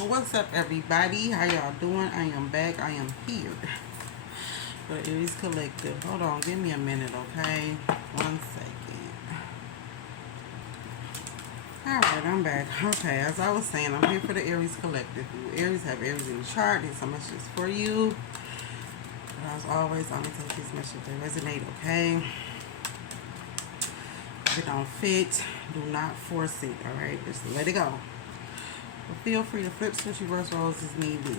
What's up, everybody? How y'all doing? I am back. I am here for Aries Collective. Hold on, give me a minute, okay? 1 second. Alright, I'm back. Okay, as I was saying, I'm here for the Aries Collective. You Aries have Aries in the chart. There's some messages for you. But as always, I'm going to take these messages to resonate, okay? If it don't fit, do not force it, alright? Just let it go. But feel free to flip, switch, reverse roles as need be.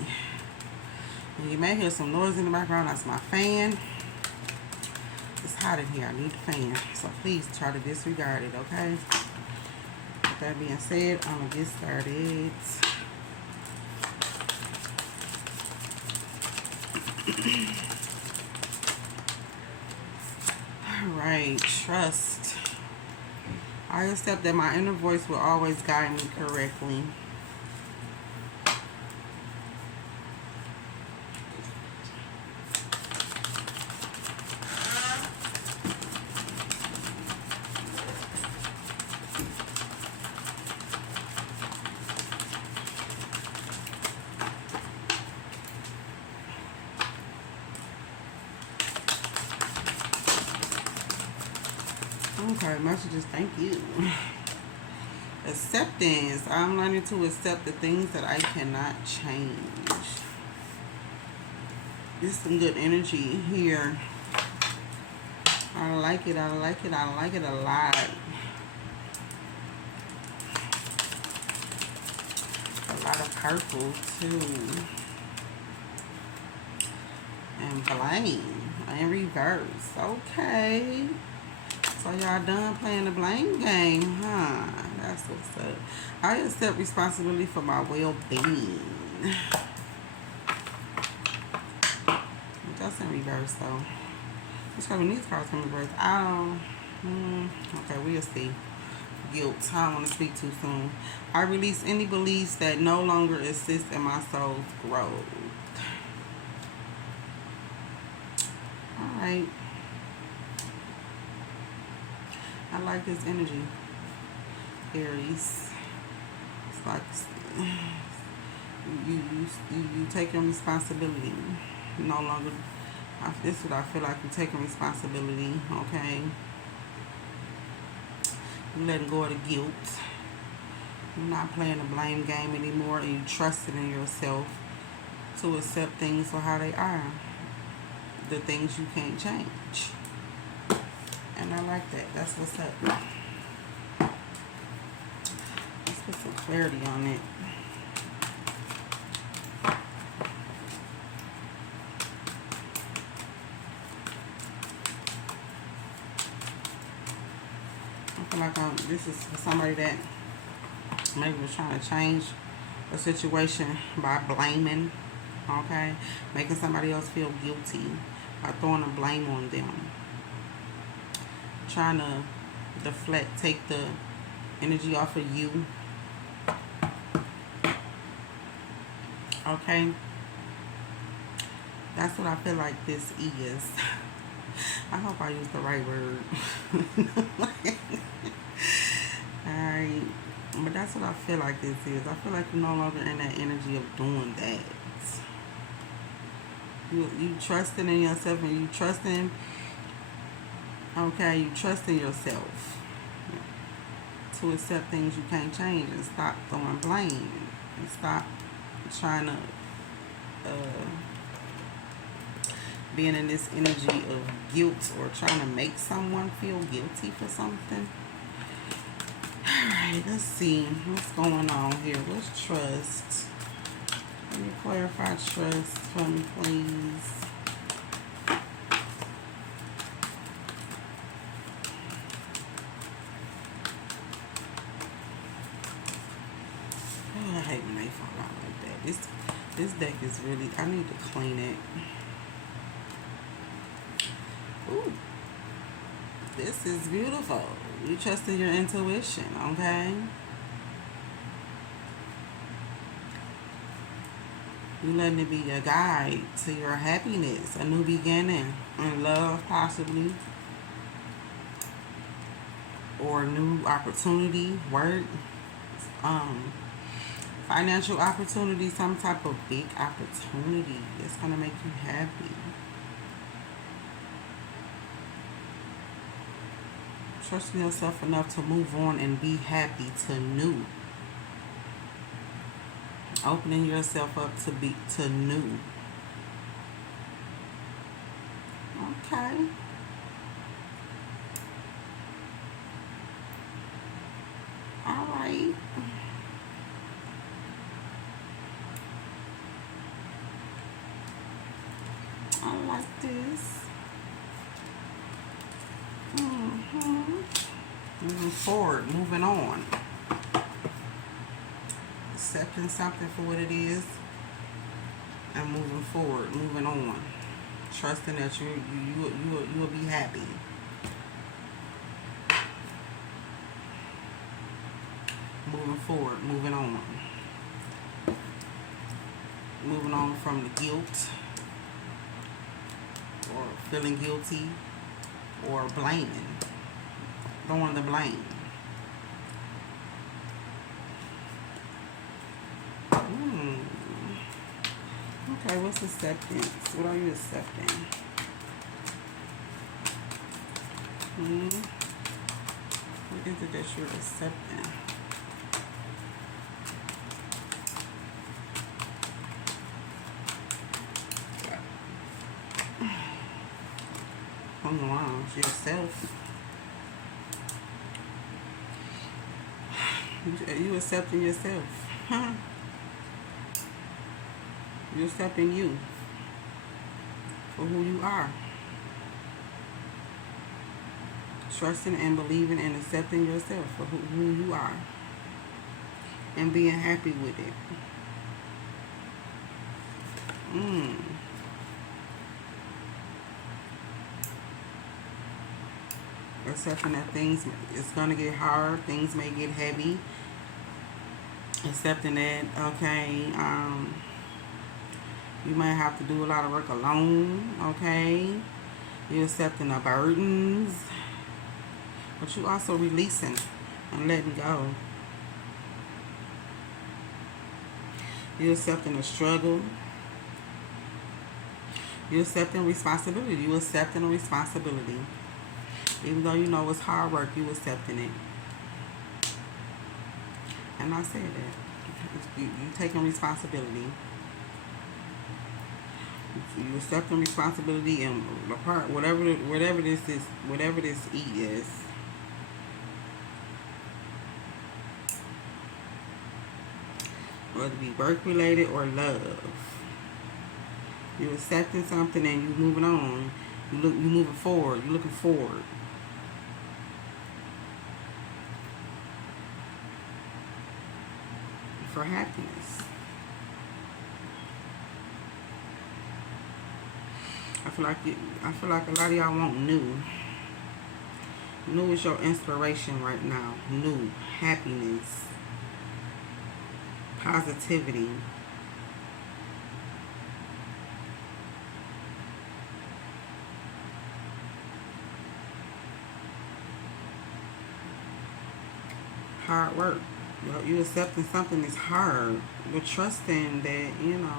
And you may hear some noise in the background. That's my fan. It's hot in here. I need the fan. So please try to disregard it, okay? With that being said, I'm going to get started. Alright, trust. I accept that my inner voice will always guide me correctly. Okay, messages, thank you. Acceptance. I'm learning to accept the things that I cannot change. There's some good energy here. I like it, I like it, I like it a lot. A lot of purple too. And blame in reverse. Okay. So y'all done playing the blame game, huh? That's what's up. I accept responsibility for my well-being. That's in reverse though. It's probably these cards in reverse. Okay, we'll see. Guilt. I don't want to speak too soon. I release any beliefs that no longer assist in my soul's growth. Alright. I like this energy, Aries. It's like you taking responsibility. No longer. This is what I feel like. You're taking responsibility. Okay. You're letting go of the guilt. You're not playing the blame game anymore, and you trusting in yourself to accept things for how they are. The things you can't change. And I like that. That's what's up. Let's put some clarity on it. I feel like this is for somebody that maybe was trying to change a situation by blaming, okay? Making somebody else feel guilty by throwing a blame on them. Trying to deflect, take the energy off of you. Okay? That's what I feel like this is. I hope I used the right word. Alright. But that's what I feel like this is. I feel like you're no longer in that energy of doing that. You trusting in yourself, and you trusting, okay, you trust in yourself to accept things you can't change, and stop throwing blame, and stop trying to being in this energy of guilt or trying to make someone feel guilty for something. Alright, let's see what's going on here. What's trust? Let me clarify trust for me, please. Oh, I hate when they fall out like that. This deck is really, I need to clean it. Ooh, this is beautiful. You trust in your intuition, okay? You letting it be a guide to your happiness, a new beginning, in love possibly, or a new opportunity, work. Financial opportunity, some type of big opportunity that's going to make you happy. Trusting yourself enough to move on and be happy to new. Opening yourself up to new. Okay. All right. I like this. Moving forward, moving on. Accepting something for what it is and moving forward, moving on. Trusting that you'll be happy. Moving forward, moving on. Moving on from the guilt or feeling guilty or blaming. Throwing the blame. Okay, what's acceptance? What are you accepting? What is it that you're accepting? Come on, yourself. You accepting yourself. You're accepting you for who you are. Trusting and believing and accepting yourself for who you are. And being happy with it. Accepting that things, it's going to get hard. Things may get heavy. Accepting that, okay, you might have to do a lot of work alone, okay? You're accepting the burdens. But you also releasing and letting go. You're accepting the struggle. You're accepting responsibility. You're accepting the responsibility. Even though you know it's hard work, you're accepting it. And I said that. You taking responsibility. You accepting responsibility and the part, whatever this is, whatever this E is. Whether it be work related or love. You're accepting something and you're moving on. You're moving forward. You're looking forward. For happiness. I feel like a lot of y'all want new. New is your inspiration right now. New. Happiness. Positivity. Hard work. You accepting something that's hard. You're trusting that, you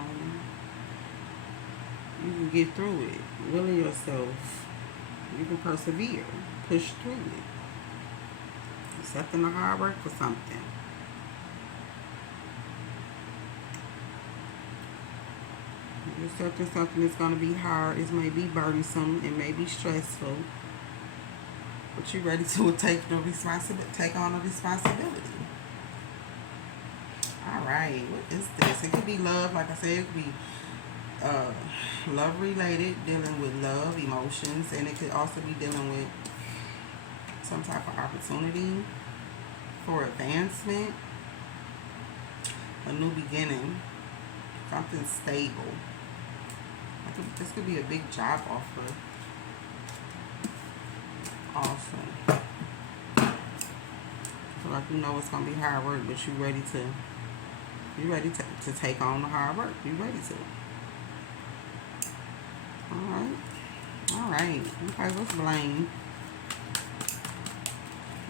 can get through it. Willing yourself. You can persevere. Push through it. Accepting the hard work for something. You're accepting something that's going to be hard. It may be burdensome. It may be stressful. But you're ready to take on the responsibility. Alright, what is this? It could be love, like I said, it could be love related, dealing with love, emotions, and it could also be dealing with some type of opportunity for advancement, a new beginning, something stable. This could be a big job offer. Awesome. I feel like you know it's gonna be hard work, but you're ready to take on the hard work. You're ready to. Alright. Okay, what's blame?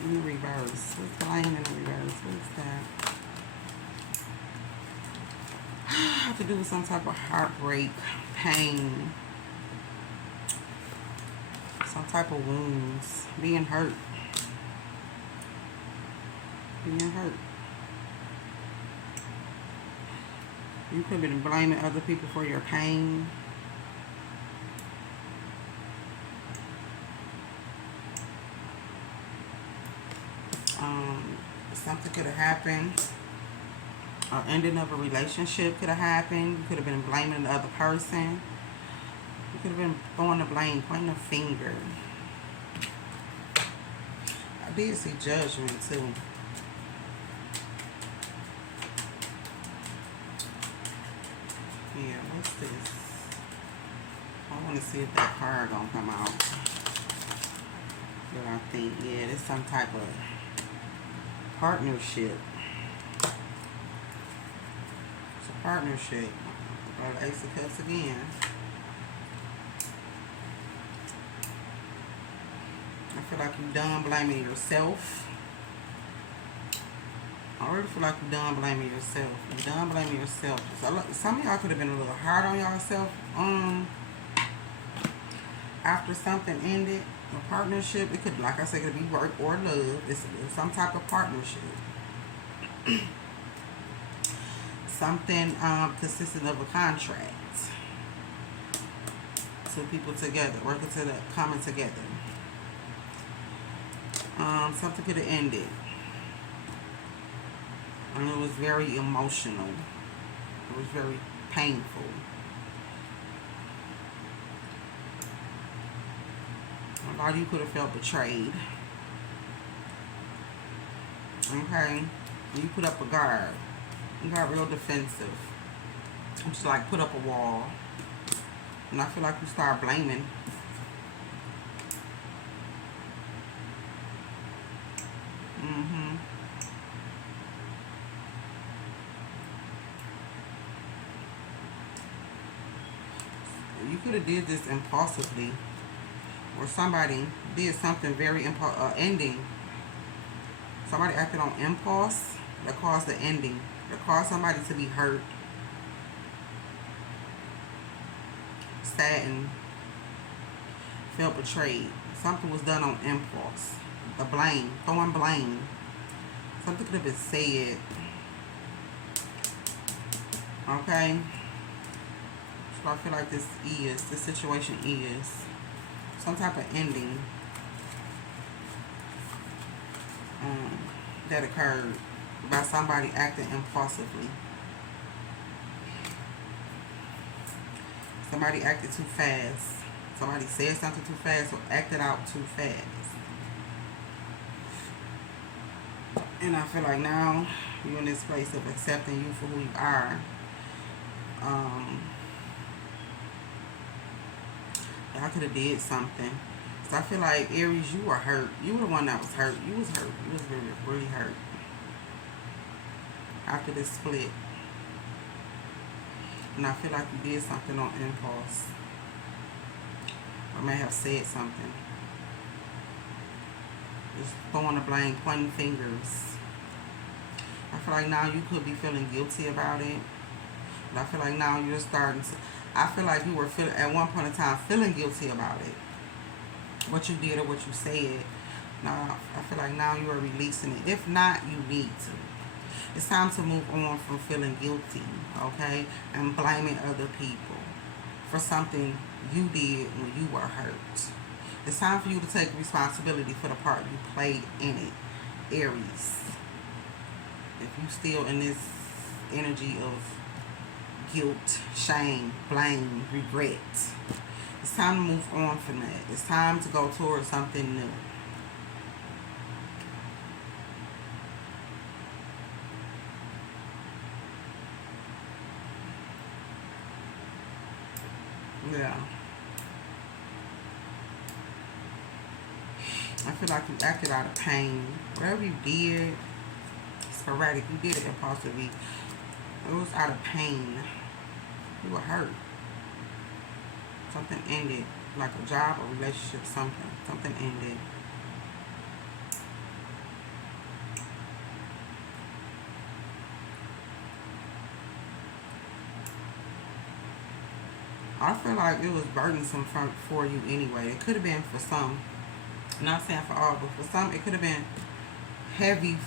In the reverse. What's blame in the reverse? What's that? have to do with some type of heartbreak, pain, some type of wounds, being hurt. Being hurt. You could have been blaming other people for your pain. Something could have happened. Or ending of a relationship could have happened. You could have been blaming the other person. You could have been throwing the blame, pointing a finger. I did see judgment too. Yeah, what's this? I want to see if that card gonna come out. But I think, yeah, there's some type of partnership. It's a partnership. Or Ace of Cups again. I feel like you're done blaming yourself. I already feel like you're done blaming yourself. You're done blaming yourself. So some of y'all could have been a little hard on yourself. After something ended, a partnership, it could, like I said, it could be work or love. It's some type of partnership. Something consisting of a contract. Two people together, working together, coming together. Something could have ended. And it was very emotional. It was very painful. A lot of you could have felt betrayed. Okay? You put up a guard. You got real defensive. Just like put up a wall. And I feel like you start blaming. You could have did this impulsively. Or somebody did something very ending. Somebody acted on impulse that caused the ending. That caused somebody to be hurt. Saddened. Felt betrayed. Something was done on impulse. The blame. Throwing blame. Something could have been said. Okay? So I feel like this situation is some type of ending that occurred by somebody acting impulsively. Somebody acted too fast. Somebody said something too fast or acted out too fast. And I feel like now you're in this place of accepting you for who you are. Y'all could have did something. So I feel like, Aries, you were hurt. You were the one that was hurt. You was hurt. You was really, really hurt. After this split. And I feel like you did something on impulse. Or may have said something. Just throwing the blame, pointing fingers. I feel like now you could be feeling guilty about it. But I feel like now you're starting to... I feel like you were at one point in time feeling guilty about it. What you did or what you said. Now, I feel like now you are releasing it. If not, you need to. It's time to move on from feeling guilty, okay? And blaming other people for something you did when you were hurt. It's time for you to take responsibility for the part you played in it, Aries. If you still in this energy of guilt, shame, blame, regret, it's time to move on from that. It's time to go towards something new. Yeah. I feel like you acted out of pain. Whatever you did, sporadic. You did it impulsively. It was out of pain. You were hurt. Something ended. Like a job or relationship, something. Something ended. I feel like it was burdensome for you anyway. It could have been for some. I'm not saying for all, but for some, it could have been heavy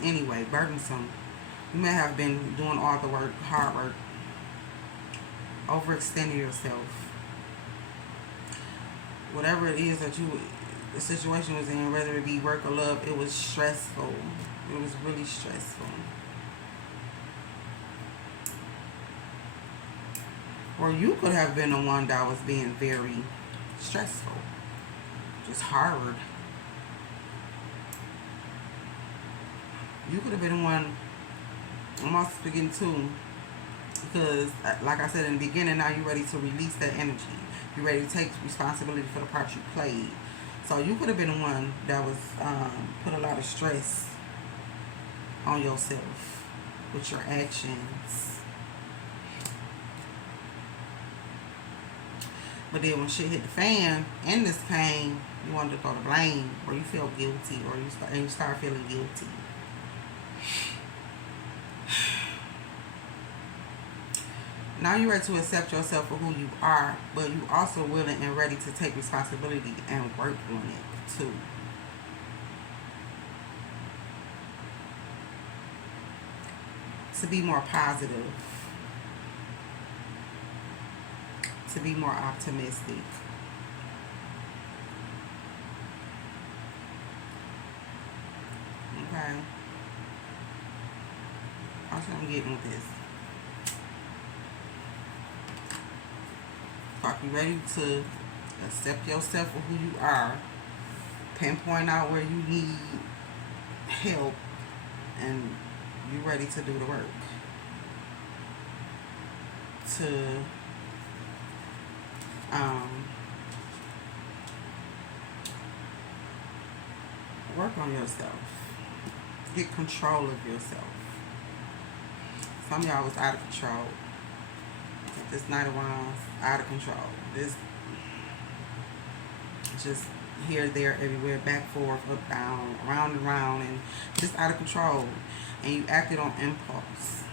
anyway, burdensome. You may have been doing all the work, hard work, overextending yourself. Whatever it is that the situation was in, whether it be work or love, it was stressful. It was really stressful. Or you could have been the one that was being very stressful, just hard. You could have been the one. I'm also speaking too, because like I said in the beginning, now you're ready to release that energy. You're ready to take responsibility for the part you played. So you could have been the one that was put a lot of stress on yourself with your actions. But then when shit hit the fan and this came, you wanted to throw the blame, or you feel guilty, or you start feeling guilty. Now you're ready to accept yourself for who you are, but you also willing and ready to take responsibility and work on it too. To be more positive. To be more optimistic. Okay. That's what I'm getting with this. Are you ready to accept yourself for who you are? Pinpoint out where you need help, and you're ready to do the work. To work on yourself. Get control of yourself. Some of y'all was out of control. This Knight of Wands, out of control. This just here, there, everywhere, back, forth, up, down, around and round, and just out of control. And you acted on impulse.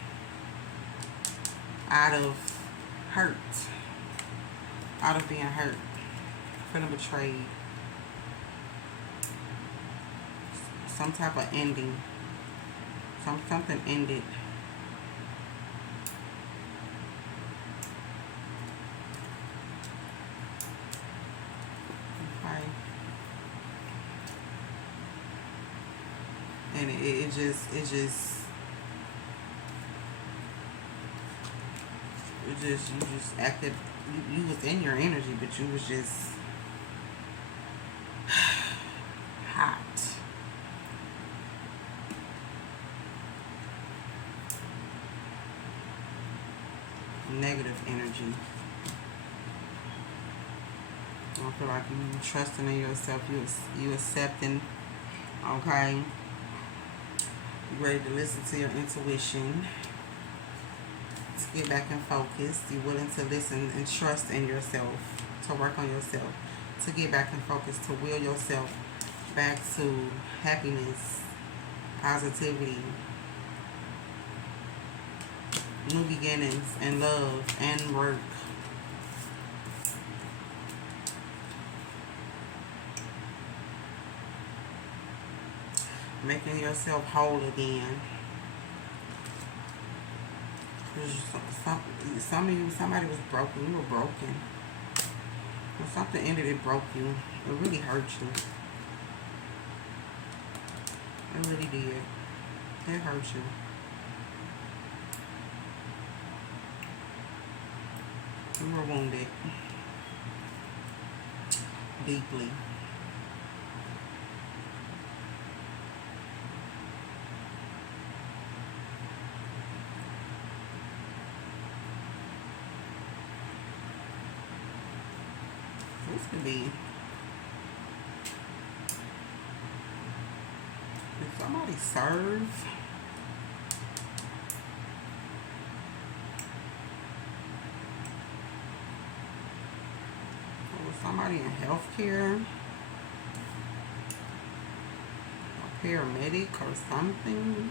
Out of hurt. Out of being hurt. Feeling betrayed. Some type of ending. Something ended. Okay. And it just you just acted, you was in your energy, but you was just hot. Negative energy. I don't feel like you trusting in yourself. You accepting. Okay. You ready to listen to your intuition. To get back in focus. You're willing to listen and trust in yourself. To work on yourself. To get back in focus. To will yourself back to happiness. Positivity. New beginnings and love and work. Making yourself whole again. Some of you, somebody was broken. You were broken. When something ended, it broke you. It really hurt you. It really did. It hurt you. You were wounded deeply. This could be, did somebody serve? Somebody in healthcare, a paramedic or something.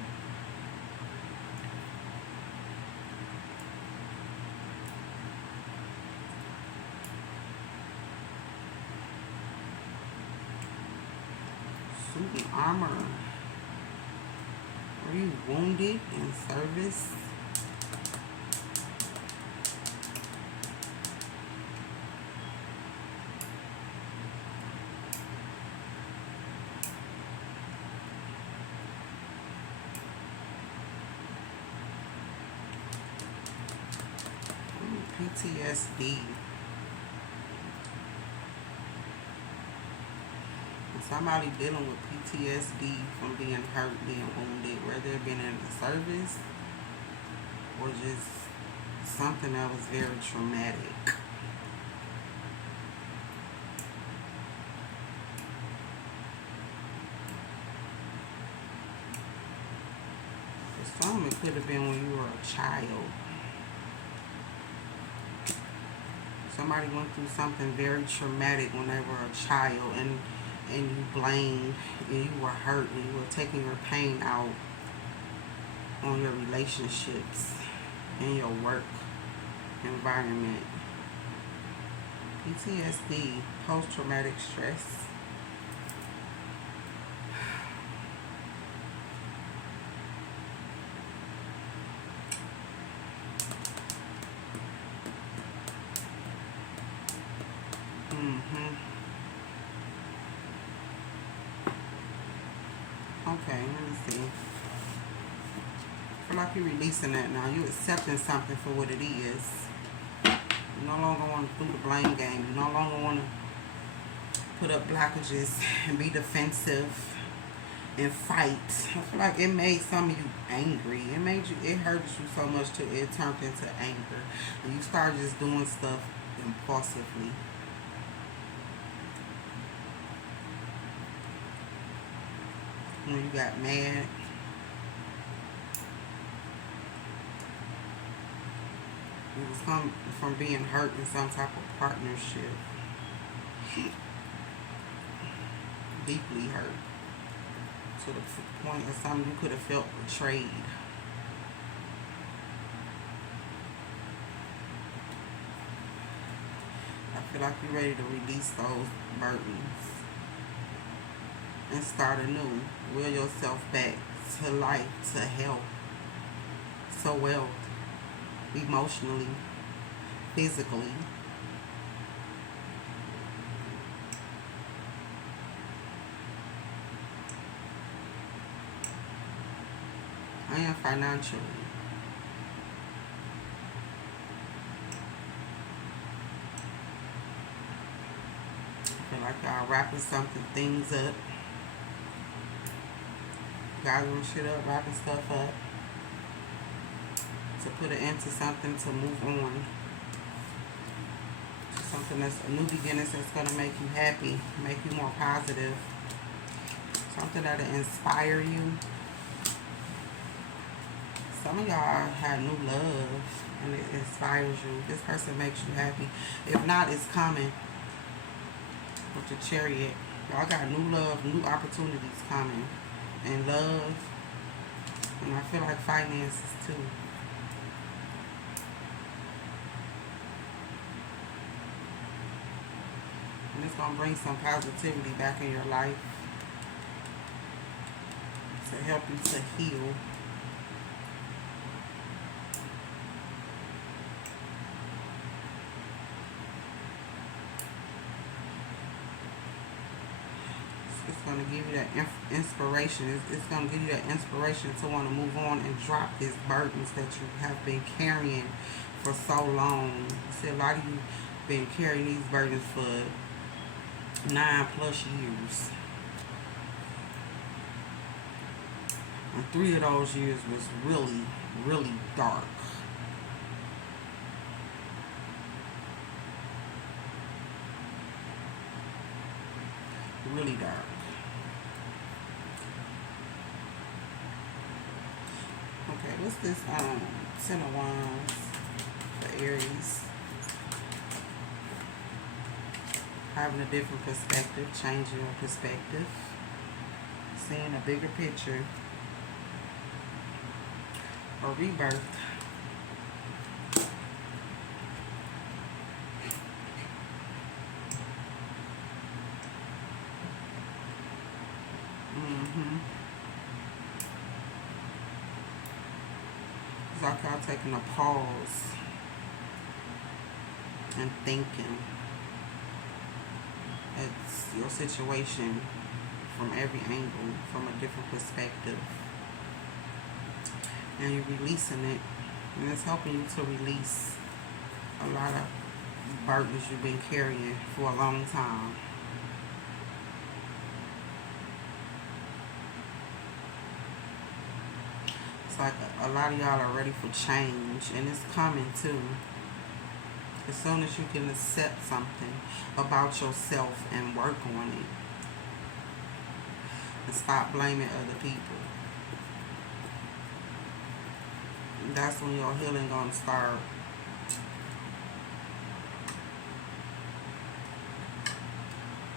The armor. Were you wounded in service? PTSD. Somebody dealing with PTSD from being hurt, being wounded, whether it been in the service or just something that was very traumatic. For some, it could have been when you were a child. Somebody went through something very traumatic when they were a child, and you blamed, and you were hurt, and you were taking your pain out on your relationships and your work environment. PTSD, post-traumatic stress. Okay, let me see. I feel like you're releasing that now. You're accepting something for what it is. You no longer want to do the blame game. You no longer want to put up blockages and be defensive and fight. I feel like it made some of you angry. It hurt you so much till it turned into anger. And you started just doing stuff impulsively. When you got mad. It was coming from being hurt in some type of partnership. Deeply hurt. To the point of something you could have felt betrayed. I feel like you're ready to release those burdens and start anew. Will yourself back to life, to health, to wealth, emotionally, physically. And financially. I feel like y'all wrapping things up. Gathering shit up, wrapping stuff up. To put an end to something, to move on. Something that's a new beginning that's going to make you happy, make you more positive. Something that'll inspire you. Some of y'all had new love and it inspires you. This person makes you happy. If not, it's coming. With the Chariot. Y'all got new love, new opportunities coming. And love. And I feel like finances too. And it's going to bring some positivity back in your life. To help you to heal. It's going to give you that inspiration. It's going to give you that inspiration to want to move on and drop these burdens that you have been carrying for so long. See, a lot of you been carrying these burdens for 9+ years. And 3 of those years was really, really dark. Really dark. Okay, what's this 10 of Wands for Aries? Having a different perspective, changing your perspective, seeing a bigger picture, or rebirth. like y'all taking a pause and thinking. It's your situation from every angle, from a different perspective. And you're releasing it. And it's helping you to release a lot of burdens you've been carrying for a long time. It's like a lot of y'all are ready for change, and it's coming too. As soon as you can accept something about yourself and work on it, and stop blaming other people, that's when your healing gonna start.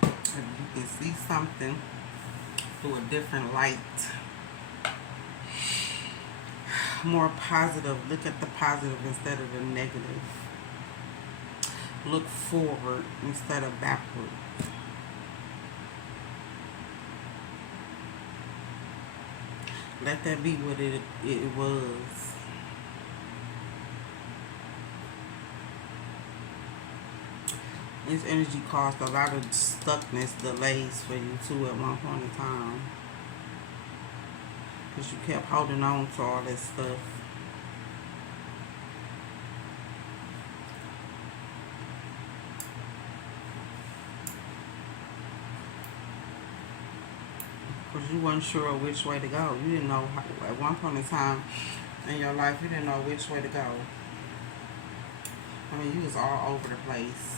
You can see something through a different light, more positive. Look at the positive instead of the negative. Look forward instead of backward. Let that be what it was. This energy caused a lot of stuckness, delays for you too at one point in time. Because you kept holding on to all this stuff. Because you weren't sure which way to go. You didn't know, at one point in time in your life, you didn't know which way to go. I mean, you was all over the place.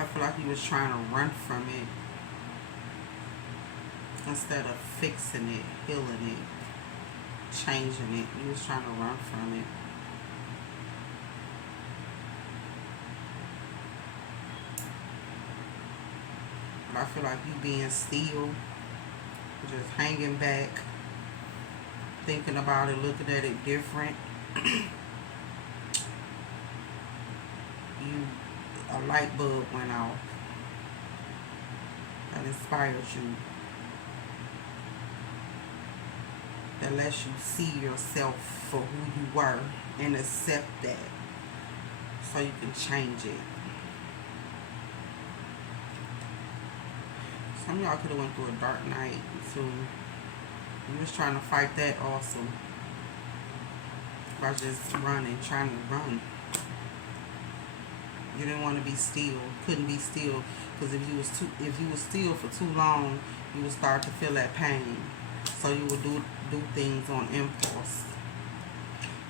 I feel like you was trying to run from it instead of fixing it, healing it, changing it. You was trying to run from it. But I feel like you being still, just hanging back, thinking about it, looking at it different. A light bulb went off that inspired you, that lets you see yourself for who you were and accept that, so you can change it. Some of y'all could have went through a dark night too. You was trying to fight that also by just running, trying to run. You didn't want to be still, couldn't be still, because if you was still for too long, you would start to feel that pain. So you would do things on impulse,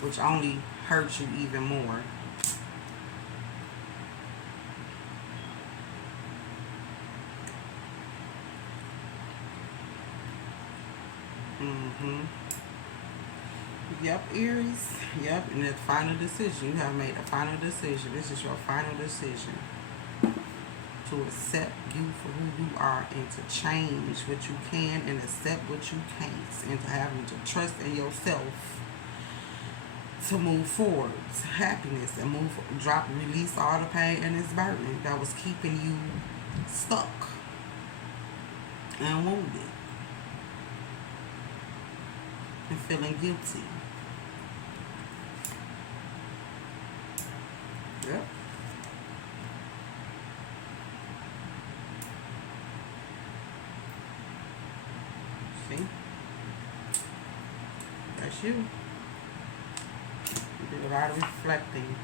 which only hurt you even more. Yep, Aries. Yep, and the final decision. You have made a final decision. This is your final decision. To accept you for who you are and to change what you can and accept what you can't. And to having to trust in yourself to move forward to happiness and release all the pain and this burden that was keeping you stuck and wounded and feeling guilty. Yep. See? That's you. You did a lot of reflecting.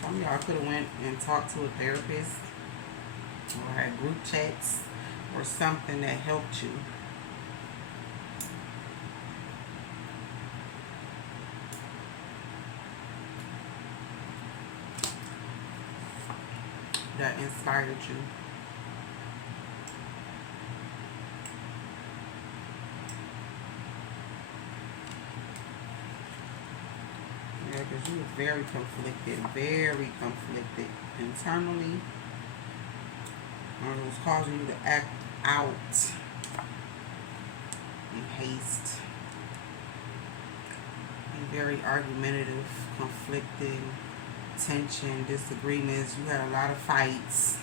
Some of y'all could have went and talked to a therapist or had group chats or something that helped you. That inspired you. Yeah, because you were very conflicted internally. It was causing you to act out in haste. And very argumentative, conflicted. Tension, disagreements. You had a lot of fights.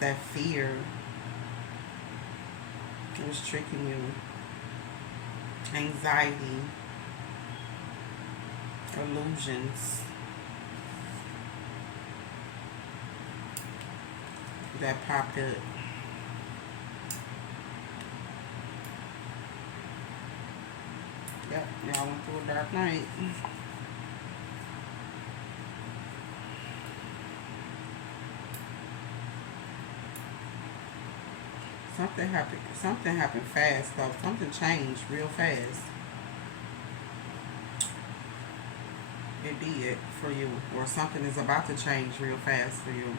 that fear was tricking you. Anxiety, illusions that popped up. Yep, y'all went through a dark night. Something happened fast though. Something changed real fast. It did for you. Or something is about to change real fast for you.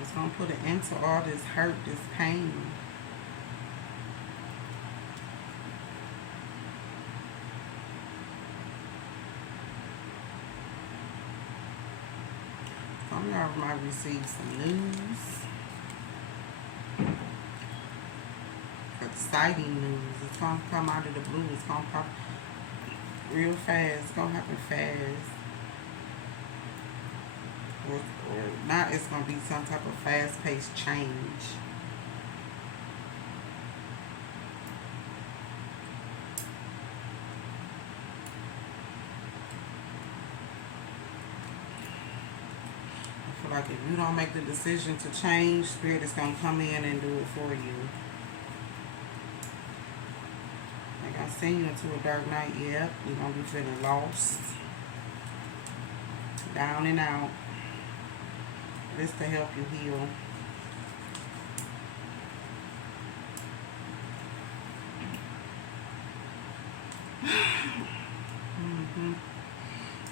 It's going to put an end to all this hurt, this pain. Some of y'all might receive some news. Exciting news. It's going to come out of the blue. It's going to pop real fast. It's going to happen fast. Or not, it's going to be some type of fast-paced change. I feel like if you don't make the decision to change, Spirit is going to come in and do it for you. Like I send you into a dark night, yep, you're going to be feeling lost. Down and out. This to help you heal.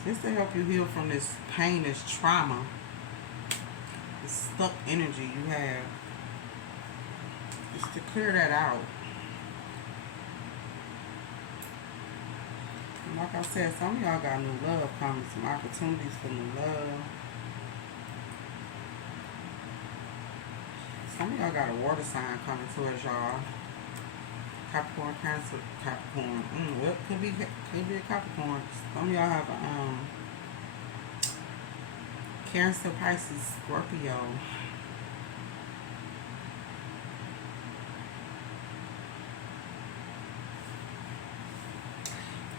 This to help you heal from this pain, this trauma, this stuck energy you have. It's to clear that out. And like I said, some of y'all got new love coming, some opportunities for new love. Some of y'all got a water sign coming towards y'all. Capricorn, Cancer, Capricorn. What could be a Capricorn? Some of y'all have Cancer, Pisces, Scorpio.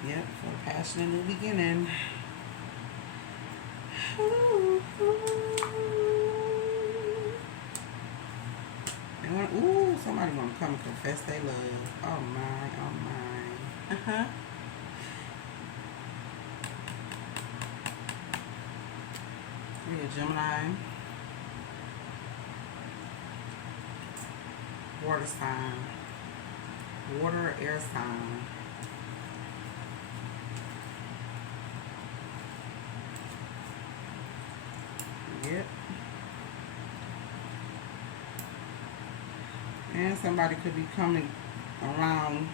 Yep, for a passionate new beginning. Ooh, somebody want to come and confess they love. Oh my, oh my. You're a Gemini. Water sign. Water, air sign. Yep. And somebody could be coming around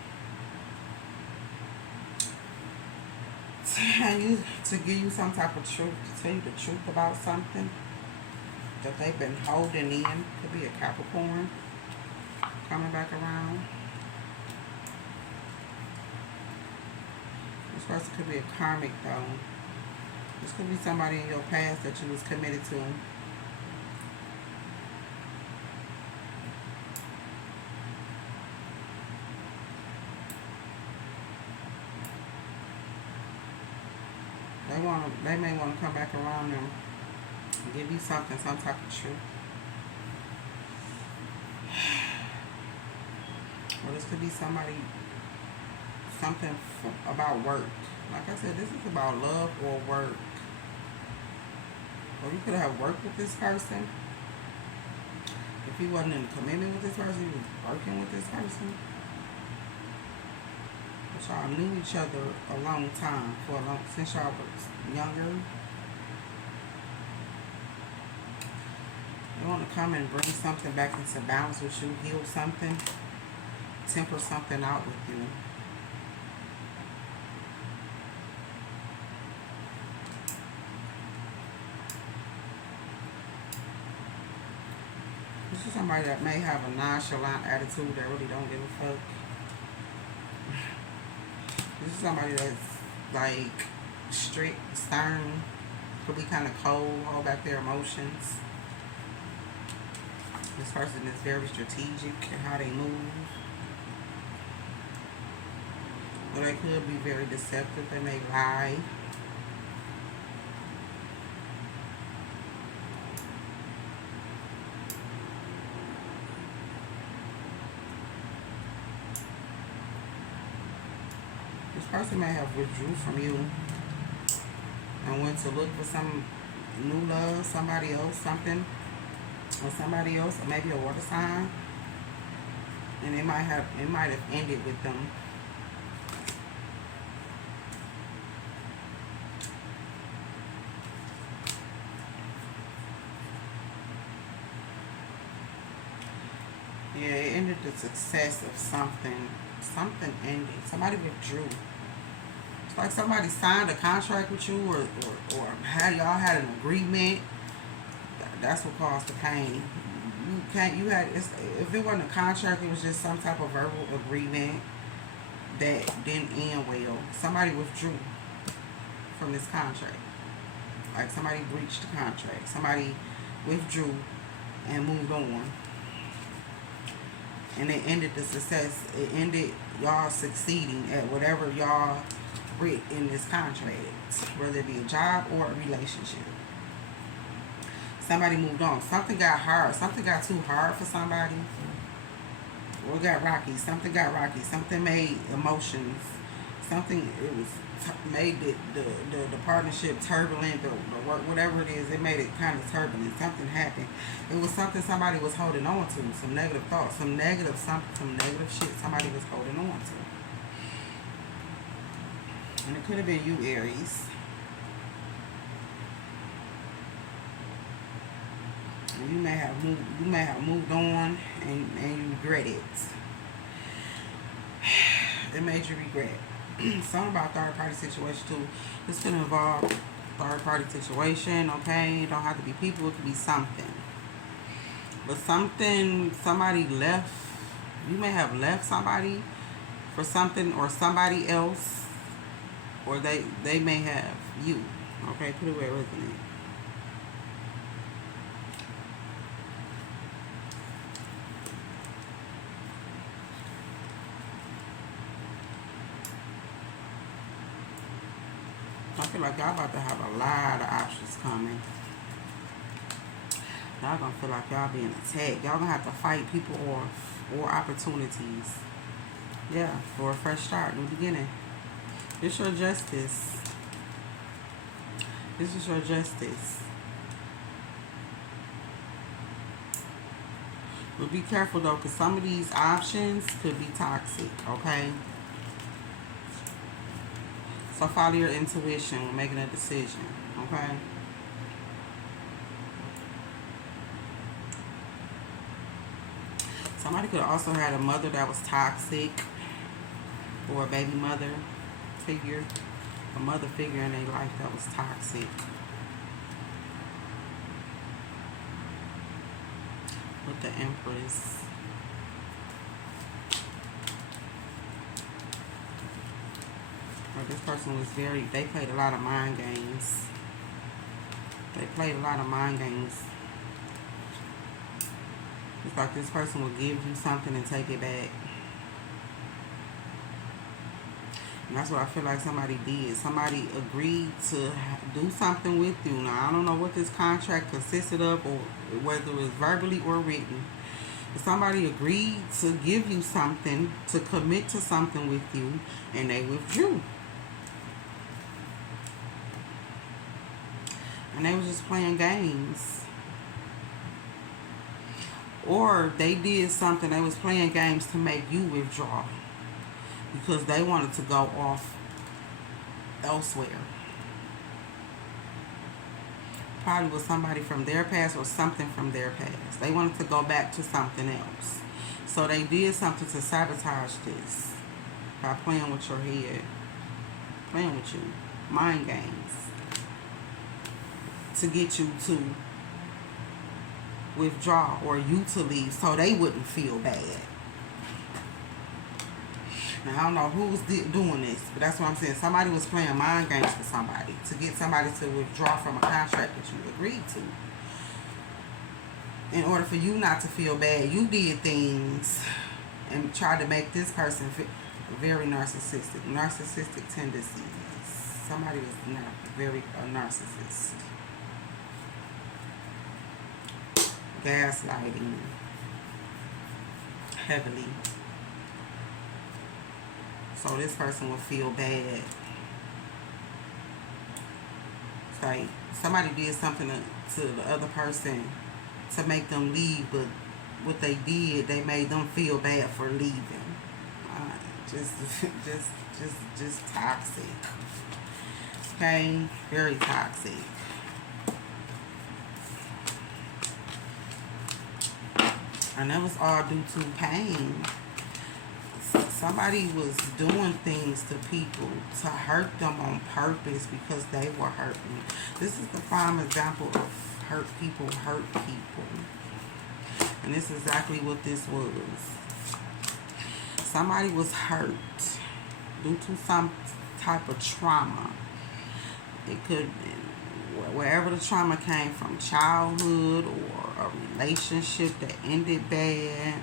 to give you some type of truth, to tell you the truth about something that they've been holding in. Could be a Capricorn coming back around. This person could be a karmic though. This could be somebody in your past that you was committed to. They may want to come back around and give you something, some type of truth. Or this could be somebody, something about work. Like I said, this is about love or work. Or you could have worked with this person. If he wasn't in a commitment with this person, he was working with this person. But y'all knew each other a long time, since y'all was younger. They want to come and bring something back into balance with you, heal something, temper something out with you. This is somebody that may have a nonchalant attitude that really don't give a fuck. This is somebody that's like strict, stern. Could be kind of cold, hold back their emotions. This person is very strategic in how they move. But they could be very deceptive. They may lie. This person may have withdrew from you and went to look for some new love, somebody else, something, or somebody else, or maybe a water sign. And it might have ended with them. Yeah, it ended the success of something. Something ended. Somebody withdrew. It's like somebody signed a contract with you, or had y'all had an agreement. That's what caused the pain. If it wasn't a contract, it was just some type of verbal agreement that didn't end well. Somebody withdrew from this contract. Like somebody breached the contract. Somebody withdrew and moved on. And it ended the success. It ended y'all succeeding at whatever y'all writ in this contract, whether it be a job or a relationship. Somebody moved on. Something got hard. Something got too hard for somebody. Or it got rocky. Something got rocky. Something made emotions. Something, it was made the partnership turbulent, the work, whatever it is, it made it kind of turbulent. Something happened. It was something somebody was holding on to. Some negative thoughts. Some negative shit somebody was holding on to. And it could have been you, Aries. And you may have moved on and you regret it. It made you regret. Something about third party situation too. This could involve third party situation, okay? It don't have to be people, it could be something. But somebody left. You may have left somebody for something or somebody else. Or they may have you. Okay, put it where it resonates. I feel like y'all about to have a lot of options coming. Y'all gonna feel like y'all being attacked. Y'all gonna have to fight people or opportunities. Yeah, for a fresh start, new beginning. It's your justice. This is your justice. But be careful though, because some of these options could be toxic, okay? So follow your intuition when making a decision, okay? Somebody could have also had a mother that was toxic, or a baby mother figure, a mother figure in their life that was toxic. With the Empress. Or this person was they played a lot of mind games. They played a lot of mind games. It's like this person will give you something and take it back. And that's what I feel like somebody did. Somebody agreed to do something with you. Now, I don't know what this contract consisted of, or whether it was verbally or written. But somebody agreed to give you something, to commit to something with you, and they withdrew. And they was just playing games. Or they did something, they was playing games to make you withdraw. Because they wanted to go off elsewhere. Probably with somebody from their past or something from their past. They wanted to go back to something else. So they did something to sabotage this. By playing with your head. Playing with you. Mind games. To get you to withdraw or you to leave so they wouldn't feel bad. Now, I don't know who was doing this, but that's what I'm saying. Somebody was playing mind games for somebody to get somebody to withdraw from a contract that you agreed to. In order for you not to feel bad, you did things and tried to make this person feel very narcissistic. Narcissistic tendencies. Somebody was not very a narcissist. Gaslighting. Heavily. So this person will feel bad. It's like somebody did something to the other person to make them leave, but what they did, they made them feel bad for leaving. Just toxic. Okay, very toxic. And that was all due to pain. Somebody was doing things to people to hurt them on purpose because they were hurting. This is the prime example of hurt people. And this is exactly what this was. Somebody was hurt due to some type of trauma. It could, wherever the trauma came from, childhood or a relationship that ended bad.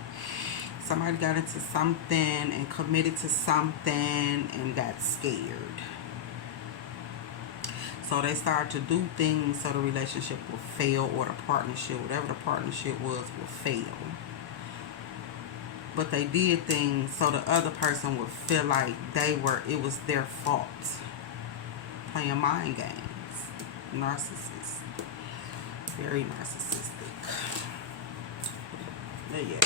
Somebody got into something and committed to something and got scared. So they started to do things so the relationship will fail, or the partnership, whatever the partnership was, will fail. But they did things so the other person would feel like it was their fault. Playing mind games. Narcissist. Very narcissistic. But yeah.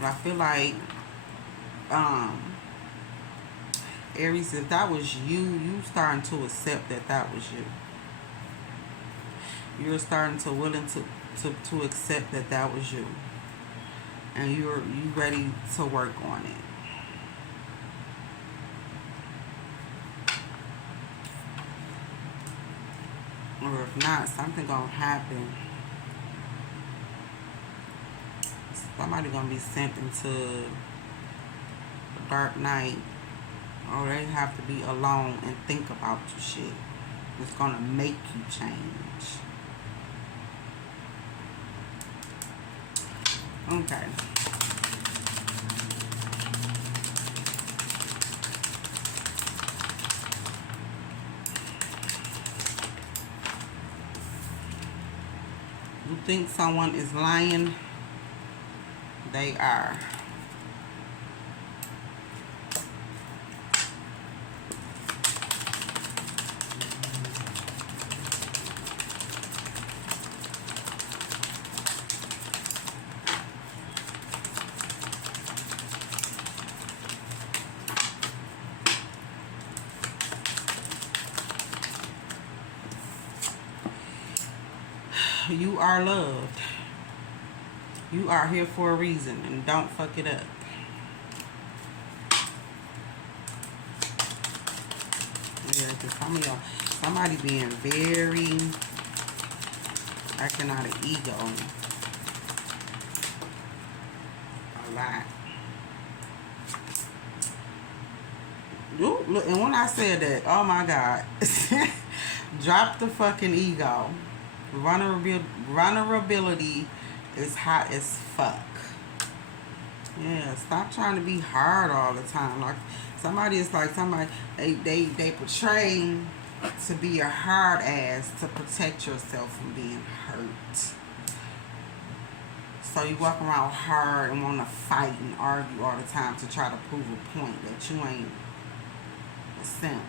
I feel like Aries, if that was you starting to accept that was you. You're starting to willing to accept that was you. And you ready to work on it. Or if not, something gonna happen. Somebody gonna be sent into a dark night, or they have to be alone and think about your shit. It's gonna make you change. Okay. You think someone is lying? They are. You are loved. You are here for a reason, and don't fuck it up. Yeah, because some of y'all, somebody being very acting out of ego a lot. Ooh, look, and when I said that, oh my God, drop the fucking ego. Vulnerability is hot as fuck. Yeah, stop trying to be hard all the time. Like somebody is like somebody they portray to be a hard ass to protect yourself from being hurt. So you walk around hard and want to fight and argue all the time to try to prove a point that you ain't a simp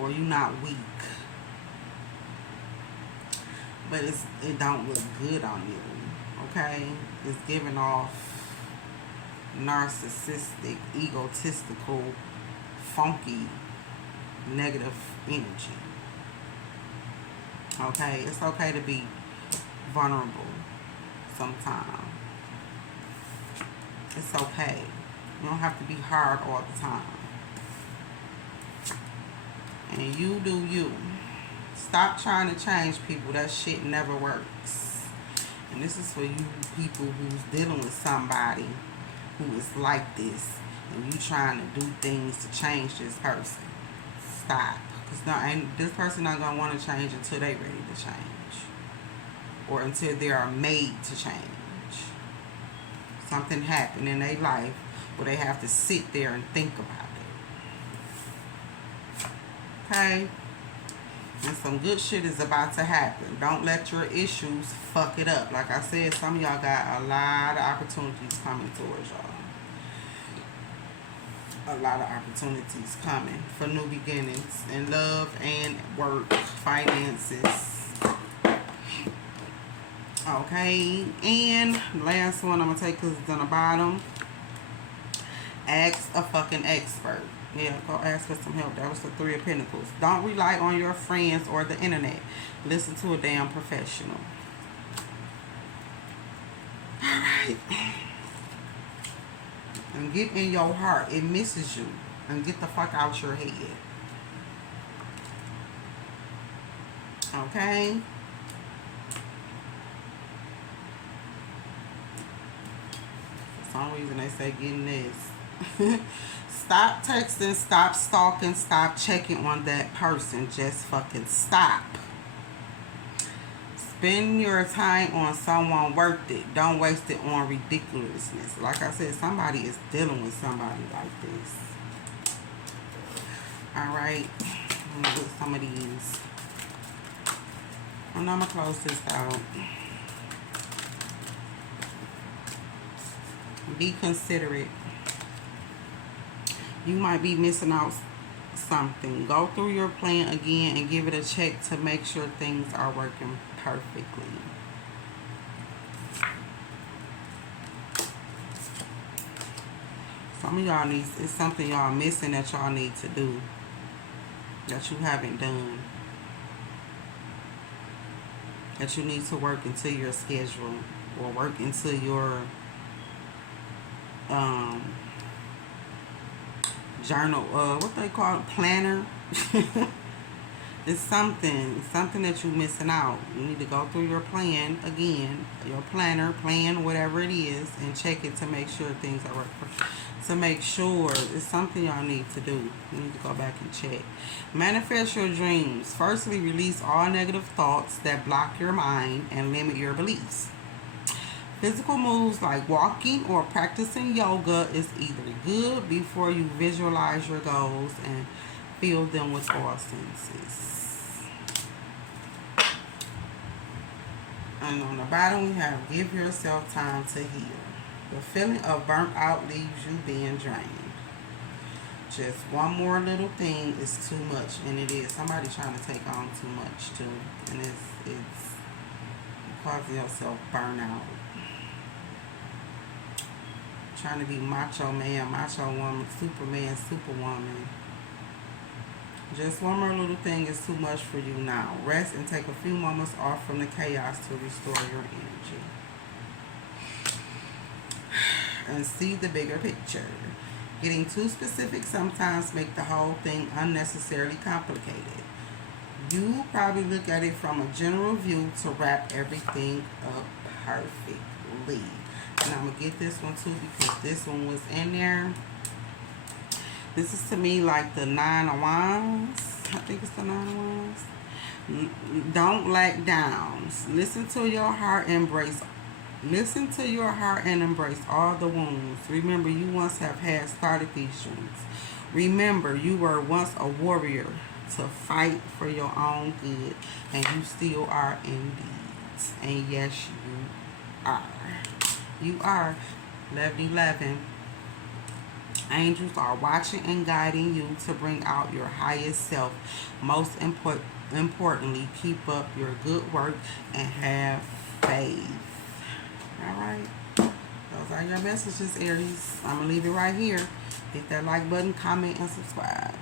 or you not weak. But it don't look good on you, okay? It's giving off narcissistic, egotistical, funky, negative energy. Okay? It's okay to be vulnerable sometimes. It's okay. You don't have to be hard all the time. And you do you. Stop trying to change people. That shit never works. And this is for you people who's dealing with somebody who is like this, and you trying to do things to change this person. Stop. Because this person not going to want to change until they ready to change. Or until they are made to change. Something happened in their life where they have to sit there and think about it. Okay? And some good shit is about to happen. Don't let your issues fuck it up. Like I said, some of y'all got a lot of opportunities coming towards y'all. A lot of opportunities coming for new beginnings in love and work, finances. Okay, and last one I'm gonna take because it's on the bottom. Ask a fucking expert. Yeah, go ask for some help. That was the Three of Pentacles. Don't rely on your friends or the internet. Listen to a damn professional. Alright. And get in your heart. It misses you. And get the fuck out your head. Okay? For some reason they say getting this. Stop texting, stop stalking, stop checking on that person. Just fucking stop. Spend your time on someone worth it. Don't waste it on ridiculousness. Like I said, somebody is dealing with somebody like this. Alright. I'm going to get some of these. And I'm going to close this out. Be considerate. You might be missing out something. Go through your plan again and give it a check to make sure things are working perfectly. Some of y'all need, it's something y'all missing that y'all need to do that you haven't done. That you need to work into your schedule or work into your journal, what they call it, planner. It's something that you're missing out. You need to go through your plan again, your planner, plan, whatever it is, and check it to make sure things are working. To make sure it's something y'all need to do. You need to go back and check. Manifest your dreams. Firstly, release all negative thoughts that block your mind and limit your beliefs. Physical moves like walking or practicing yoga is either good before you visualize your goals and feel them with all senses. And on the bottom we have give yourself time to heal. The feeling of burnt out leaves you being drained. Just one more little thing is too much, and it is. Somebody trying to take on too much too, and it's causing yourself burnout. Trying to be macho man, macho woman, superman, superwoman. Just one more little thing is too much for you now. Rest and take a few moments off from the chaos to restore your energy. And see the bigger picture. Getting too specific sometimes make the whole thing unnecessarily complicated. You probably look at it from a general view to wrap everything up perfectly. And I'm going to get this one too because this one was in there. This is to me like the Nine of Wands. I think it's the Nine of Wands. Don't lack downs. Listen to your heart and embrace. Listen to your heart and embrace all the wounds. Remember, you once have had started these dreams. Remember, you were once a warrior to fight for your own good. And you still are indeed. And yes, you are. You are. 11. Angels are watching and guiding you to bring out your highest self. Most importantly, keep up your good work and have faith. Alright. Those are your messages, Aries. I'm going to leave it right here. Hit that like button, comment, and subscribe.